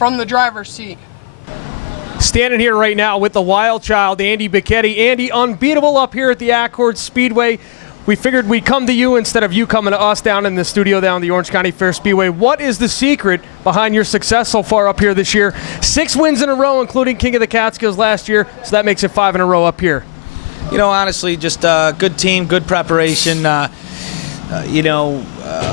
from the driver's seat. Standing here right now with the wild child, Andy Bicchetti. Andy, unbeatable up here at the Accord Speedway. We figured we'd come to you instead of you coming to us down in the studio down at the Orange County Fair Speedway. What is the secret behind your success so far up here this year? 6 wins in a row, including King of the Catskills last year, so that makes it 5 in a row up here. You know, honestly, just a good team, good preparation.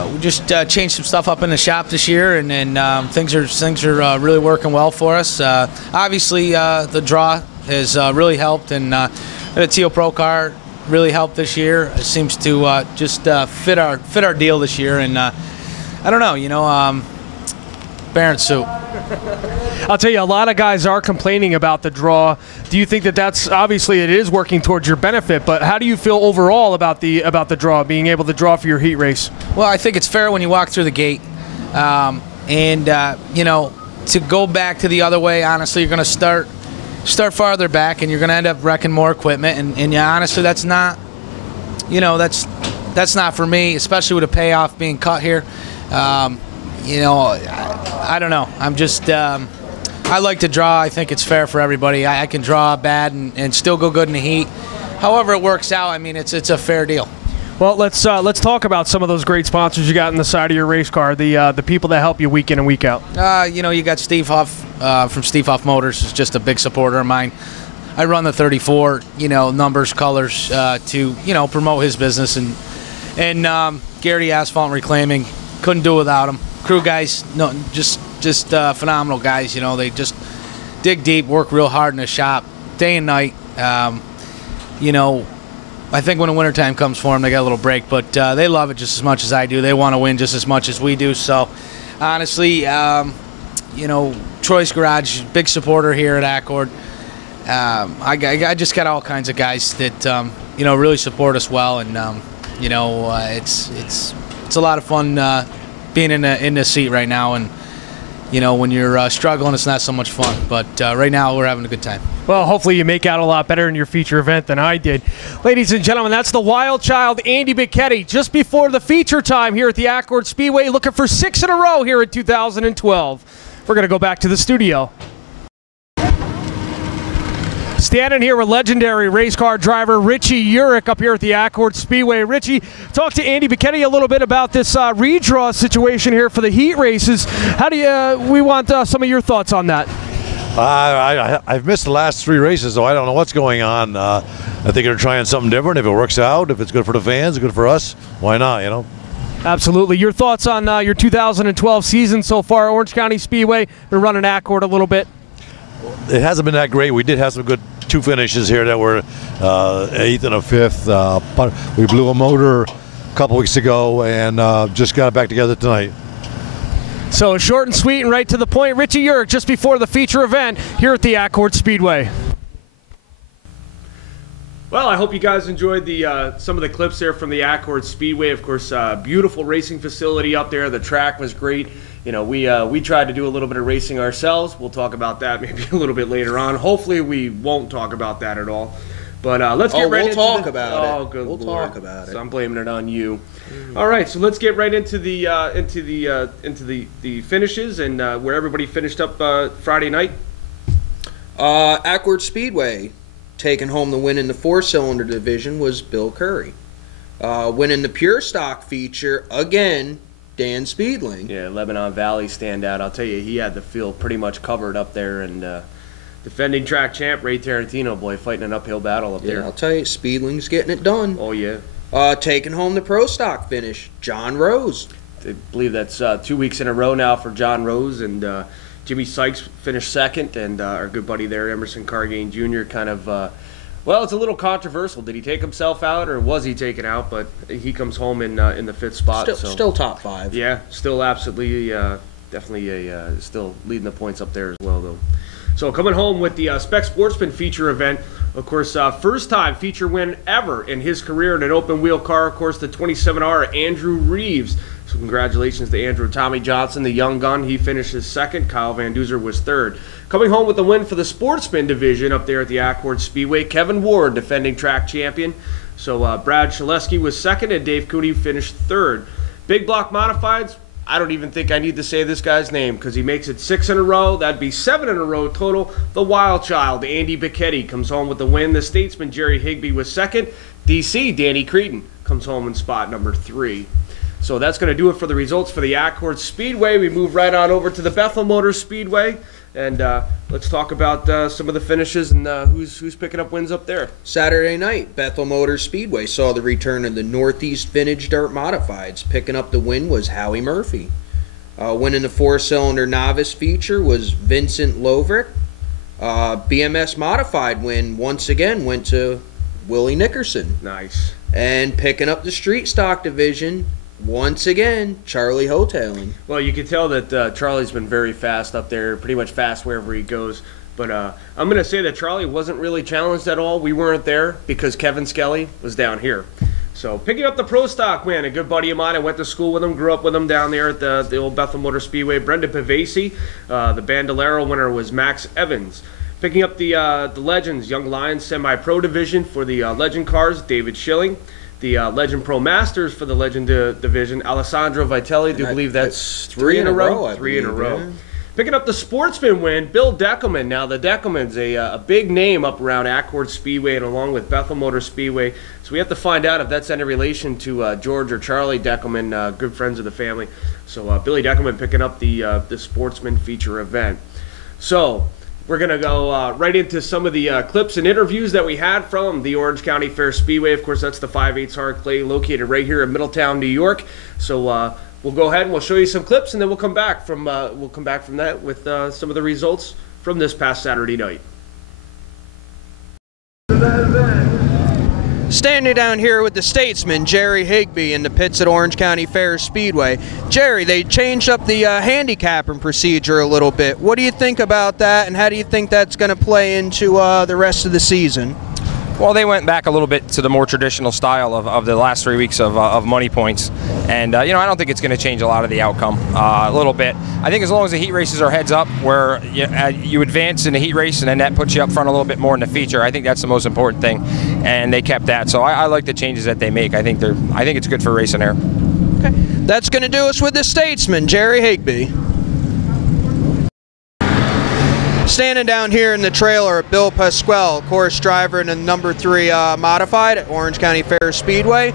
We just changed some stuff up in the shop this year, and things are really working well for us. Obviously, the draw has really helped, and the Teal Pro car really helped this year. It seems to just fit our deal this year, and I don't know, Baron suit. I'll tell you, a lot of guys are complaining about the draw. Do you think that that's obviously it is working towards your benefit? But how do you feel overall about the draw, being able to draw for your heat race? Well, I think it's fair when you walk through the gate, to go back to the other way. Honestly, you're going to start farther back, and you're going to end up wrecking more equipment. And honestly, that's not, that's not for me, especially with a payoff being cut here. I don't know. I'm just, I like to draw. I think it's fair for everybody. I can draw bad and still go good in the heat. However it works out, I mean, it's a fair deal. Well, let's talk about some of those great sponsors you got in the side of your race car, the people that help you week in and week out. You got Steve Huff from Steve Huff Motors, is just a big supporter of mine. I run the 34, numbers, colors to, promote his business. And Garrity Asphalt and Reclaiming, couldn't do it without him. Crew guys, no, just phenomenal guys. They just dig deep, work real hard in the shop, day and night. I think when the wintertime comes for them, they got a little break, but they love it just as much as I do. They want to win just as much as we do. So, honestly, Troy's Garage, big supporter here at Accord. I just got all kinds of guys that really support us well, and it's a lot of fun being in the seat right now. And when you're struggling, it's not so much fun. But right now, we're having a good time. Well, hopefully you make out a lot better in your feature event than I did. Ladies and gentlemen, that's the wild child, Andy Bicchetti, just before the feature time here at the Accord Speedway, looking for 6 in a row here in 2012. We're going to go back to the studio. Standing here with legendary race car driver Richie Urich up here at the Accord Speedway. Richie, talk to Andy Bicchetti a little bit about this redraw situation here for the heat races. How do you? We want some of your thoughts on that. I've missed the last 3 races, so I don't know what's going on. I think they're trying something different. If it works out, if it's good for the fans, good for us, why not? Absolutely. Your thoughts on your 2012 season so far? Orange County Speedway been running Accord a little bit. It hasn't been that great. We did have some good 2 finishes here that were 8th and a 5th. But we blew a motor a couple weeks ago and just got it back together tonight. So short and sweet and right to the point. Richie Urich just before the feature event here at the Accord Speedway. Well, I hope you guys enjoyed some of the clips there from the Accord Speedway. Of course, beautiful racing facility up there. The track was great. We tried to do a little bit of racing ourselves. We'll talk about that maybe a little bit later on. Hopefully, we won't talk about that at all. But let's get right into talk about it. Oh, good Lord. We'll talk about it. So I'm blaming it on you. All right, so let's get right into the finishes and where everybody finished up Friday night. Accord Speedway taking home the win in the 4-cylinder division was Bill Curry. Winning the pure stock feature again, Dan Speedling. Yeah, Lebanon Valley standout. I'll tell you, he had the field pretty much covered up there, and defending track champ Ray Tarantino, boy, fighting an uphill battle up there. Yeah, I'll tell you, Speedling's getting it done. Oh, yeah. Taking home the pro stock finish, John Rose. I believe that's 2 weeks in a row now for John Rose, and Jimmy Sykes finished second, and our good buddy there, Emerson Cargain Jr., kind of, well, it's a little controversial. Did he take himself out, or was he taken out? But he comes home in the 5th spot. Still top 5. Yeah, still absolutely, definitely still leading the points up there as well, though. So coming home with the Spec Sportsman feature event, of course, first time feature win ever in his career in an open wheel car, of course, the 27R Andrew Reeves. So congratulations to Andrew. Tommy Johnson, the young gun, he finishes second. Kyle Van Duzer was third. Coming home with the win for the Sportsman division up there at the Accord Speedway, Kevin Ward, defending track champion. So Brad Shaleski was second, and Dave Cooney finished third. Big block modifieds, I don't even think I need to say this guy's name because he makes it 6 in a row. That'd be 7 in a row total. The Wild Child, Andy Bicchetti, comes home with the win. The Statesman, Jerry Higby, was second. DC, Danny Creedon, comes home in spot number 3. So that's going to do it for the results for the Accord Speedway. We move right on over to the Bethel Motor Speedway, and let's talk about some of the finishes and who's picking up wins up there. Saturday night, Bethel Motor Speedway saw the return of the Northeast Vintage Dirt Modifieds. Picking up the win was Howie Murphy. Winning the 4-cylinder novice feature was Vincent Lovrick. BMS Modified win once again went to Willie Nickerson. Nice. And picking up the Street Stock division, once again, Charlie Hotailing. Well, you can tell that Charlie's been very fast up there, pretty much fast wherever he goes. But I'm going to say that Charlie wasn't really challenged at all. We weren't there because Kevin Skelly was down here. So picking up the Pro Stock win, a good buddy of mine. I went to school with him, grew up with him down there at the old Bethel Motor Speedway. Brendan Pavesi, the Bandolero winner was Max Evans. Picking up the Legends Young Lions Semi-Pro division for the Legend cars, David Schilling. The Legend Pro Masters for the Legend division, Alessandro Vitelli. I do believe that's 3 in a row. 3 in a row. Yeah. Picking up the Sportsman win, Bill Deckelman. Now, the Deckelman's a big name up around Accord Speedway and along with Bethel Motor Speedway. So we have to find out if that's any relation to George or Charlie Deckelman, good friends of the family. So Billy Deckelman picking up the Sportsman feature event. So we're going to go right into some of the clips and interviews that we had from the Orange County Fair Speedway. Of course, that's the 5/8 hard clay located right here in Middletown, New York. So we'll go ahead and we'll show you some clips, and then we'll come back from that with some of the results from this past Saturday night. Standing down here with the Statesman, Jerry Higby, in the pits at Orange County Fair Speedway. Jerry, they changed up the handicapping procedure a little bit. What do you think about that, and how do you think that's going to play into the rest of the season? Well, they went back a little bit to the more traditional style of the last 3 weeks of money points. And, I don't think it's going to change a lot of the outcome a little bit. I think as long as the heat races are heads up, where you advance in the heat race and then that puts you up front a little bit more in the feature, I think that's the most important thing. And they kept that. So I like the changes that they make. I think it's good for racing there. Okay. That's going to do us with the Statesman, Jerry Higby. Standing down here in the trailer, Bill Pasquale, course driver in the number 3 modified at Orange County Fair Speedway.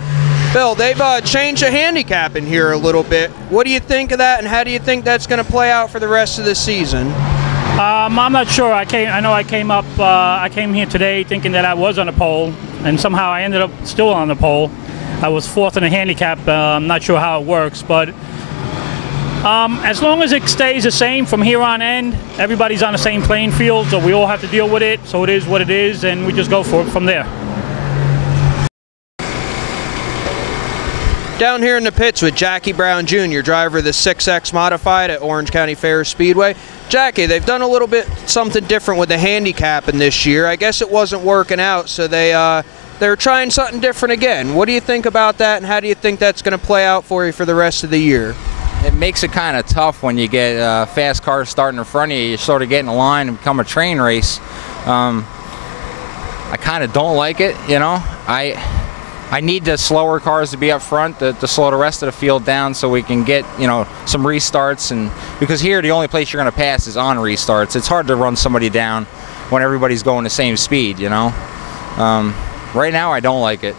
Bill, they've changed the handicap in here a little bit. What do you think of that, and how do you think that's going to play out for the rest of the season? I'm not sure. I came here today thinking that I was on the pole, and somehow I ended up still on the pole. I was 4th in the handicap. I'm not sure how it works, but as long as it stays the same from here on end, everybody's on the same playing field, so we all have to deal with it. So it is what it is, and we just go for it from there. Down here in the pits with Jackie Brown Jr., driver of the 6X Modified at Orange County Fair Speedway. Jackie, they've done a little bit something different with the handicapping this year. I guess it wasn't working out, so they're trying something different again. What do you think about that, and how do you think that's going to play out for you for the rest of the year? It makes it kind of tough when you get fast cars starting in front of you. You sort of get in a line and become a train race. I kind of don't like it, I need the slower cars to be up front to slow the rest of the field down so we can get, some restarts. And because here the only place you're going to pass is on restarts. It's hard to run somebody down when everybody's going the same speed, Right now I don't like it,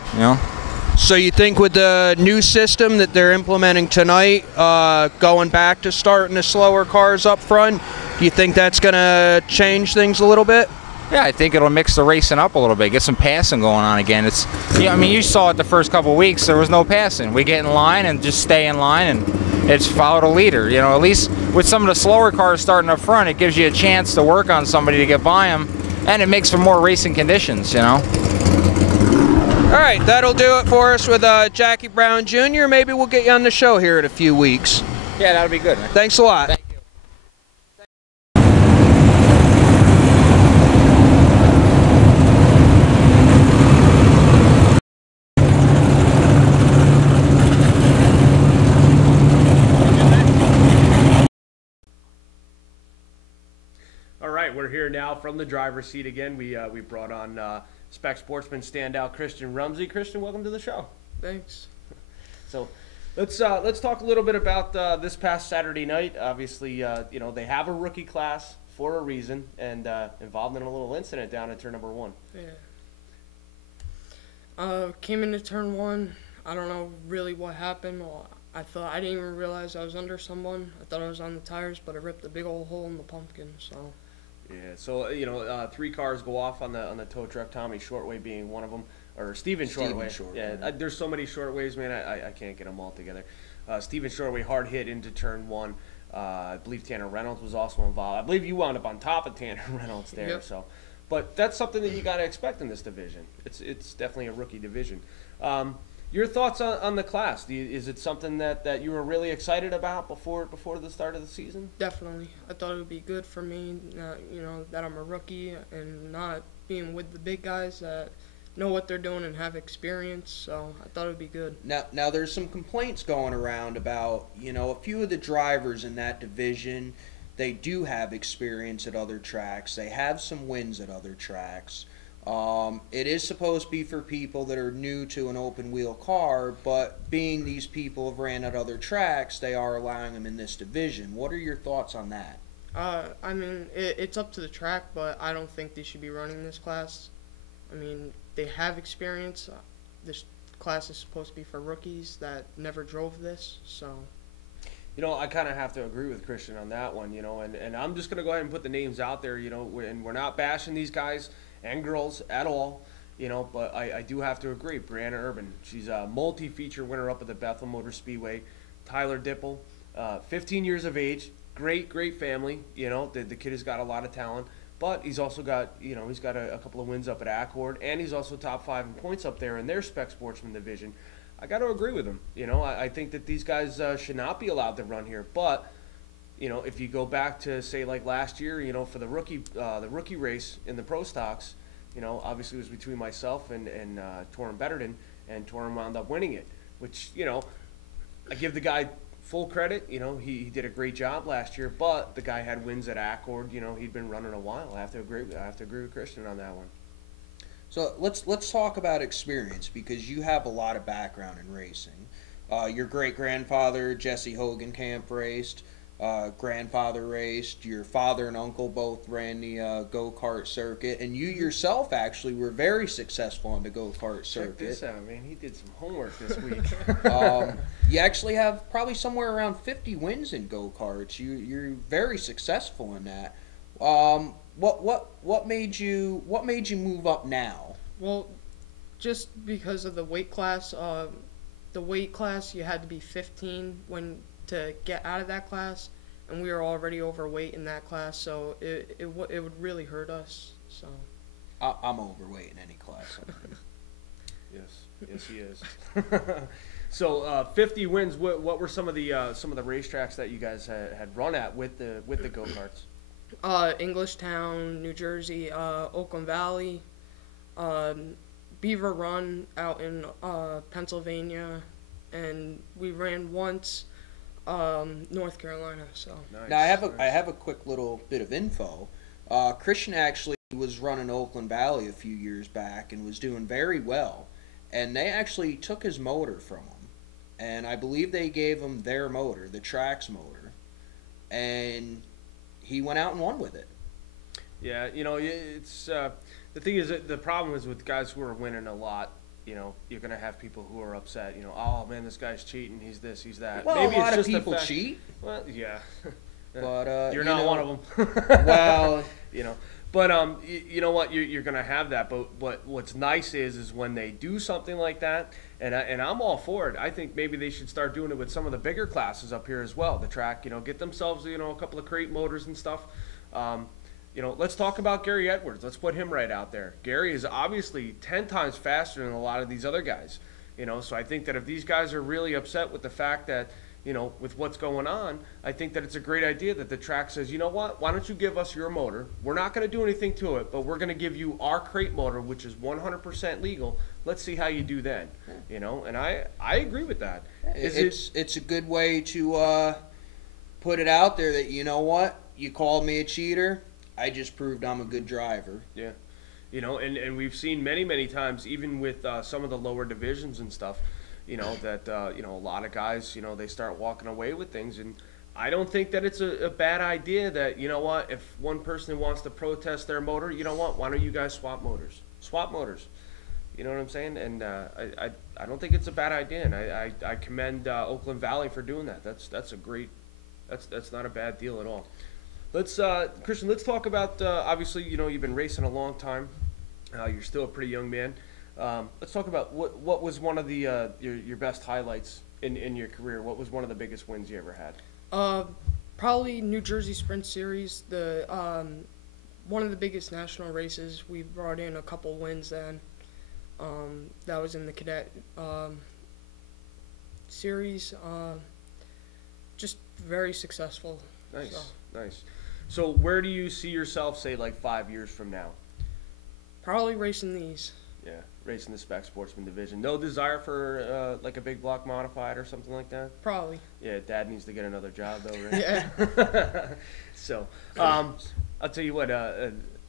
So you think with the new system that they're implementing tonight, going back to starting the slower cars up front, do you think that's going to change things a little bit? Yeah, I think it'll mix the racing up a little bit, get some passing going on again. You saw it the first couple of weeks, there was no passing. We get in line and just stay in line, and it's follow the leader. At least with some of the slower cars starting up front, it gives you a chance to work on somebody to get by them, and it makes for more racing conditions, All right, that'll do it for us with Jackie Brown Jr. Maybe we'll get you on the show here in a few weeks. Yeah, that'll be good, man. Thanks a lot. Thank you. All right, we're here now from the driver's seat again. We brought on Spec Sportsman standout Christian Rumsey. Christian, welcome to the show. Thanks. So Let's talk a little bit about this past Saturday night. Obviously, they have a rookie class for a reason, and involved in a little incident down at turn number 1. Yeah. Came into turn 1. I don't know really what happened. Well, I didn't even realize I was under someone. I thought I was on the tires, but I ripped a big old hole in the pumpkin. So. Yeah. So 3 cars go off on the tow truck. Tommy Shortway being one of them. Or Steven Shortway. Yeah, there's so many Shortways, man. I can't get them all together. Steven Shortway hard hit into turn 1. I believe Tanner Reynolds was also involved. I believe you wound up on top of Tanner Reynolds there. Yep. So, but that's something that you got to expect in this division. It's definitely a rookie division. Your thoughts on the class? Is it something that you were really excited about before the start of the season? Definitely. I thought it would be good for me, that I'm a rookie and not being with the big guys that know what they're doing and have experience, so I thought it would be good. Now there's some complaints going around about, a few of the drivers in that division, they do have experience at other tracks. They have some wins at other tracks. It is supposed to be for people that are new to an open wheel car, but being these people have ran at other tracks, they are allowing them in this division. What are your thoughts on that? It's up to the track, but I don't think they should be running this class. They have experience. This class is supposed to be for rookies that never drove this, so. I kind of have to agree with Christian on that one, and I'm just going to go ahead and put the names out there, and we're not bashing these guys and girls at all, but I do have to agree. Brianna Urban, she's a multi-feature winner up at the Bethel Motor Speedway. Tyler Dipple, 15 years of age, great family, the kid has got a lot of talent. But he's also got, he's got a couple of wins up at Accord, and he's also top 5 in points up there in their Spec Sportsman division. I got to agree with him. I think that these guys should not be allowed to run here. But, if you go back to, say, like last year, for the rookie race in the Pro Stocks, obviously it was between myself and Torrin Betterton, and Torrin wound up winning it, which, I give the guy full credit, he did a great job last year, but the guy had wins at Accord. He'd been running a while. I have to agree with Christian on that one. So let's talk about experience, because you have a lot of background in racing. Your great grandfather Jesse Hogenkamp raced. Grandfather raced. Your father and uncle both ran the go-kart circuit, and you yourself actually were very successful on the go-kart circuit. Check this out, man. He did some homework this week. You actually have probably somewhere around 50 wins in go-karts. You're very successful in that. What made you move up now? Well, just because of the weight class. The weight class, you had to be 15 to get out of that class, and we were already overweight in that class, so it would really hurt us. So I'm overweight in any class. Yes, he is. So 50 wins. What were some of the racetracks that you guys had run at with the go-karts? Englishtown, New Jersey, Oakland Valley, Beaver Run out in Pennsylvania, and we ran once North Carolina. So nice. Now I have a quick little bit of info. Christian actually was running Oakland Valley a few years back and was doing very well, and they actually took his motor from him, and I believe they gave him their motor, the Trax motor, and he went out and won with it. Yeah, it's the thing is that the problem is with guys who are winning a lot. You're gonna have people who are upset. Oh man, this guy's cheating. He's this, he's that. Well, maybe a lot it's of just people cheat. Well, yeah, but you're not one of them. Well, But you know what? You're gonna have that. But what's nice is when they do something like that, and I'm all for it. I think maybe they should start doing it with some of the bigger classes up here as well. The track, get themselves a couple of crate motors and stuff. Let's talk about Gary Edwards. Let's put him right out there. Gary is obviously 10 times faster than a lot of these other guys. So I think that if these guys are really upset with the fact that, with what's going on, I think that it's a great idea that the track says, you know what, why don't you give us your motor? We're not going to do anything to it, but we're going to give you our crate motor, which is 100% legal. Let's see how you do then. And I agree with that. It's a good way to put it out there that, you know what, you called me a cheater. I just proved I'm a good driver. Yeah. And we've seen many times, even with some of the lower divisions and stuff, you know, that, you know, a lot of guys, you know, they start walking away with things. And I don't think that it's a bad idea that, you know what, if one person wants to protest their motor, you know what, why don't you guys swap motors? Swap motors. You know what I'm saying? And I don't think it's a bad idea, and I commend Oakland Valley for doing that. That's a great, that's not a bad deal at all. Let's Christian, let's talk about obviously, you know, you've been racing a long time. You're still a pretty young man. Let's talk about what was one of the your best highlights in your career. What was one of the biggest wins you ever had? Probably New Jersey Sprint Series. The one of the biggest national races. We brought in a couple wins then. That was in the cadet series. Just very successful. Nice, So. nice. So where do you see yourself, say, like 5 years from now? Probably racing these. Yeah, racing the Spec Sportsman division. No desire for like a big block modified or something like that? Probably. Yeah, Dad needs to get another job though, right? Yeah. So, I'll tell you what,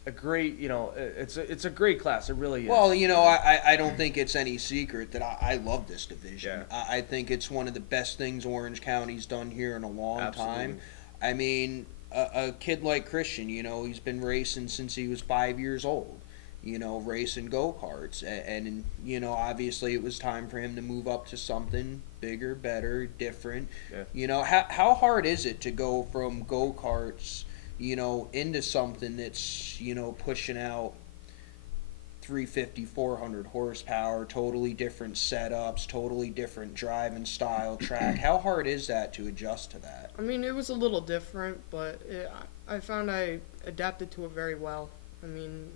a great, you know, it's a great class. It really is. Well, you know, I don't think it's any secret that I love this division. Yeah. I think it's one of the best things Orange County's done here in a long Absolutely. time. I mean, a kid like Christian, you know, he's been racing since he was 5 years old, you know, racing go-karts. And, you know, obviously it was time for him to move up to something bigger, better, different. Yeah. You know, how hard is it to go from go-karts, you know, into something that's, you know, pushing out 350, 400 horsepower, totally different setups, totally different driving style, track. How hard is that to adjust to that? I mean, it was a little different, but I found I adapted to it very well. I mean,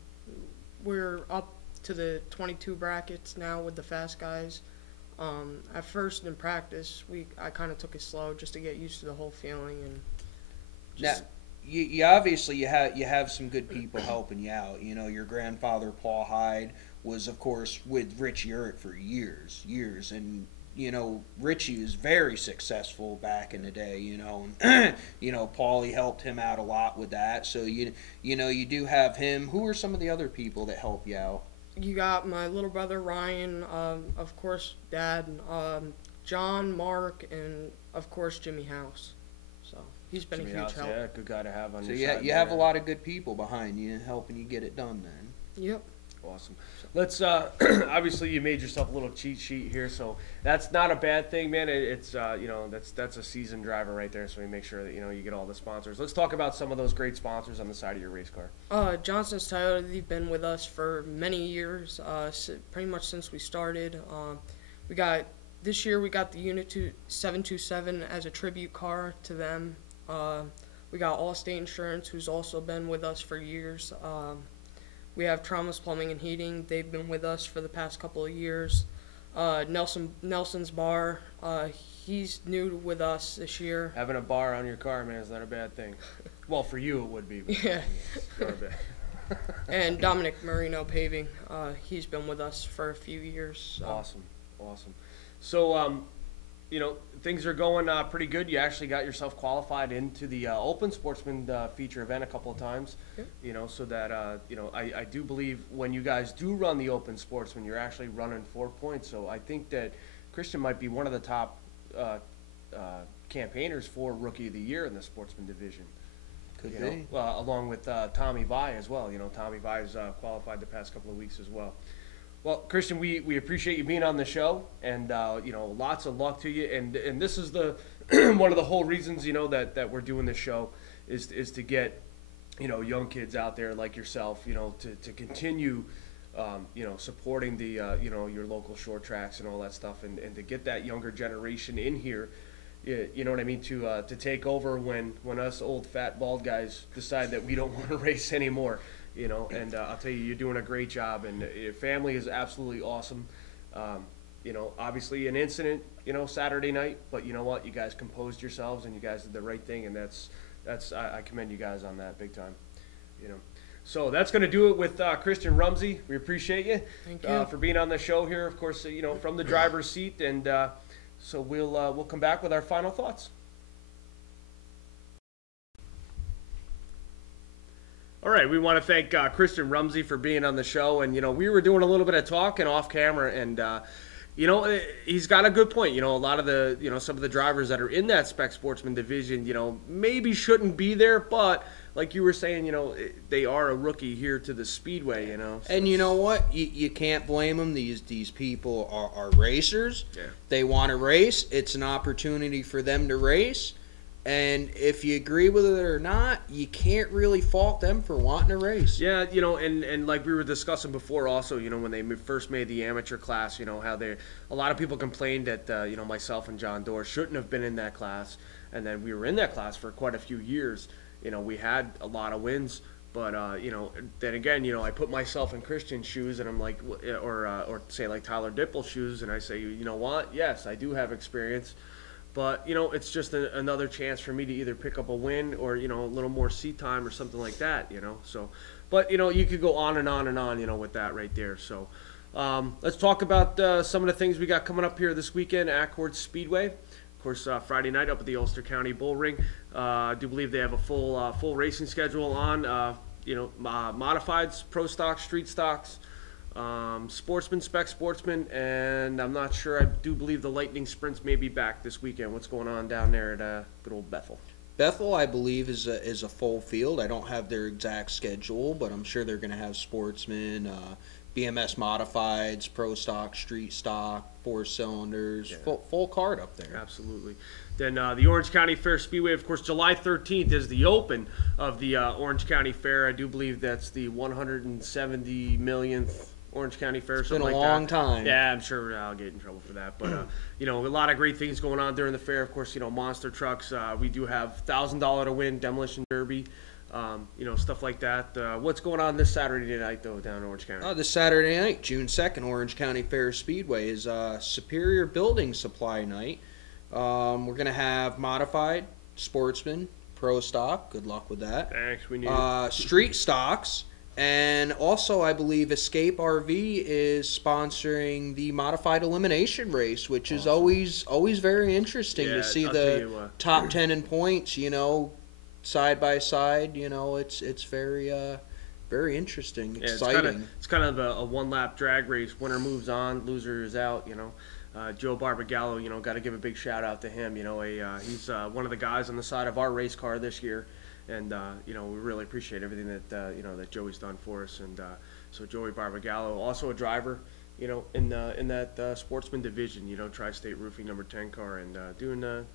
we're up to the 22 brackets now with the fast guys. At first in practice, I kind of took it slow just to get used to the whole feeling and just. Now, you obviously you have some good people helping you out. You know, your grandfather Paul Hyde was, of course, with Richie Urich for years, and you know Richie was very successful back in the day. You know, and you know Paulie helped him out a lot with that. So you know you do have him. Who are some of the other people that help you out? You got my little brother Ryan, of course, Dad, John, Mark, and of course Jimmy House. So. He's been Jimmy a huge House, help. yeah, good guy to have on So your side. you have a lot of good people behind you helping you get it done then. Yep. Awesome. Let's obviously you made yourself a little cheat sheet here, so that's not a bad thing, man. It's you know, that's a seasoned driver right there, so we make sure that you know you get all the sponsors. Let's talk about some of those great sponsors on the side of your race car. Johnson's Toyota, they've been with us for many years, pretty much since we started. This year we got the Unit 727 as a tribute car to them. We got Allstate Insurance, who's also been with us for years. We have Traumas Plumbing and Heating. They've been with us for the past couple of years. Nelson's Bar, he's new with us this year. Having a bar on your car, man, is not a bad thing. Well, for you it would be. But Yeah. it's not bad. And Dominic Marino Paving, he's been with us for a few years. So. Awesome. So, you know, things are going pretty good. You actually got yourself qualified into the Open Sportsman feature event a couple of times. Yep. You know, so that you know, I do believe when you guys do run the Open Sportsman, you're actually running 4 points. So I think that Christian might be one of the top campaigners for Rookie of the Year in the Sportsman division. Could You be. know, along with Tommy Vi as well. You know, Tommy Vi's qualified the past couple of weeks as well. Well, Christian, we appreciate you being on the show, and you know, lots of luck to you. And this is the one of the whole reasons, you know, that we're doing this show is to get, you know, young kids out there like yourself, you know, to continue, you know, supporting the you know, your local short tracks and all that stuff, and to get that younger generation in here. You know what I mean, to take over when us old fat bald guys decide that we don't want to race anymore. You know, and I'll tell you, you're doing a great job, and your family is absolutely awesome. You know, obviously an incident, you know, Saturday night, but you know what? You guys composed yourselves, and you guys did the right thing, and I commend you guys on that big time. You know, so that's going to do it with Christian Rumsey. We appreciate you. Thank you. For being on the show here, of course, you know, from the driver's seat, and so we'll come back with our final thoughts. All right, we want to thank Christian Rumsey for being on the show, and you know, we were doing a little bit of talking off camera, and He's got a good point. A lot of the, some of the drivers that are in that Spec Sportsman division, maybe shouldn't be there, but like you were saying, they are a rookie here to the Speedway, So and you know what? You can't blame them. These people are racers. Yeah. They want to race. It's an opportunity for them to race. And if you agree with it or not, you can't really fault them for wanting to race. Yeah, and like we were discussing before also, when they first made the amateur class, how a lot of people complained that, myself and John Dorr shouldn't have been in that class. And then we were in that class for quite a few years. We had a lot of wins. But, then again, I put myself in Christian's shoes and I'm like, or say like Tyler Dippel's shoes, and I say, you know what? Yes, I do have experience. But, it's just another chance for me to either pick up a win or, a little more seat time or something like that, So, but, you could go on and on and on, with that right there. So, let's talk about some of the things we got coming up here this weekend at Accord Speedway. Of course, Friday night up at the Ulster County Bull Ring. I do believe they have a full racing schedule on, modifieds, pro stocks, street stocks. Sportsman, Spec Sportsman, and I'm not sure. I do believe the Lightning Sprints may be back this weekend. What's going on down there at good old Bethel? Bethel, I believe, is a full field. I don't have their exact schedule, but I'm sure they're going to have Sportsman, BMS Modifieds, Pro Stock, Street Stock, 4 cylinders, full card up there. Absolutely. Then the Orange County Fair Speedway, of course, July 13th is the open of the Orange County Fair. I do believe that's the 170 millionth Orange County Fair, something like that. It's been a long time. Yeah, I'm sure I'll get in trouble for that. But, a lot of great things going on during the fair. Of course, monster trucks. We do have $1,000 to win, demolition derby, stuff like that. What's going on this Saturday night, though, down in Orange County? This Saturday night, June 2nd, Orange County Fair Speedway is Superior Building Supply Night. We're going to have Modified, Sportsman, Pro Stock. Good luck with that. Thanks, we need it. Street Stocks. And also, I believe Escape RV is sponsoring the Modified Elimination Race, which is always very interesting to see the top 10 in points, side by side. It's very interesting, exciting. It's kind of a one-lap drag race. Winner moves on, loser is out, Joe Barbagallo, got to give a big shout-out to him. He's one of the guys on the side of our race car this year. And, we really appreciate everything that, that Joey's done for us. And so Joey Barbagallo, also a driver, in that Sportsman division, Tri-State Roofing number 10 car, and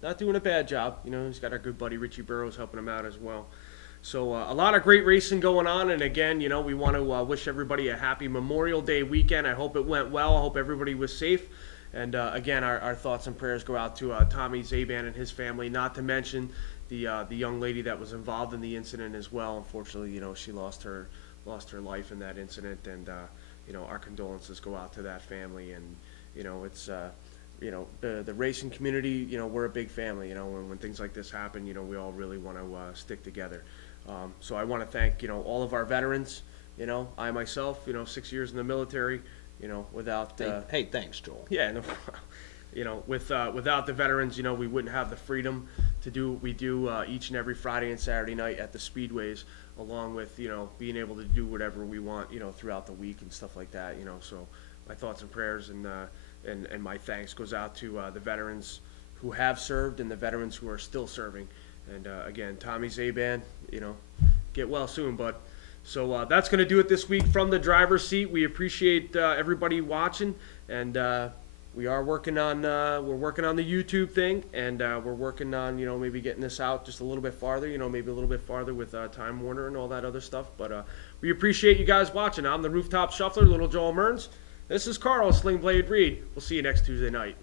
not doing a bad job. He's got our good buddy Richie Burrows helping him out as well. So a lot of great racing going on. And, again, we want to wish everybody a happy Memorial Day weekend. I hope it went well. I hope everybody was safe. And, again, our thoughts and prayers go out to Tommy Zaban and his family, not to mention the young lady that was involved in the incident as well. Unfortunately, she lost her life in that incident, and our condolences go out to that family. And it's the racing community. We're a big family. When things like this happen, we all really want to stick together. So I want to thank all of our veterans. I myself, 6 years in the military. Without hey, thanks, Joel. Yeah, no problem. Without the veterans, we wouldn't have the freedom to do what we do each and every Friday and Saturday night at the speedways, along with being able to do whatever we want throughout the week and stuff like that. So my thoughts and prayers and my thanks goes out to the veterans who have served and the veterans who are still serving. And again, Tommy Zaban, get well soon, bud. So that's going to do it this week from the driver's seat. We appreciate everybody watching, and we are working on the YouTube thing, and we're working on maybe getting this out just a little bit farther, maybe a little bit farther with Time Warner and all that other stuff. But we appreciate you guys watching. I'm the Rooftop Shuffler, Little Joel Mearns. This is Carl Slingblade Reed. We'll see you next Tuesday night.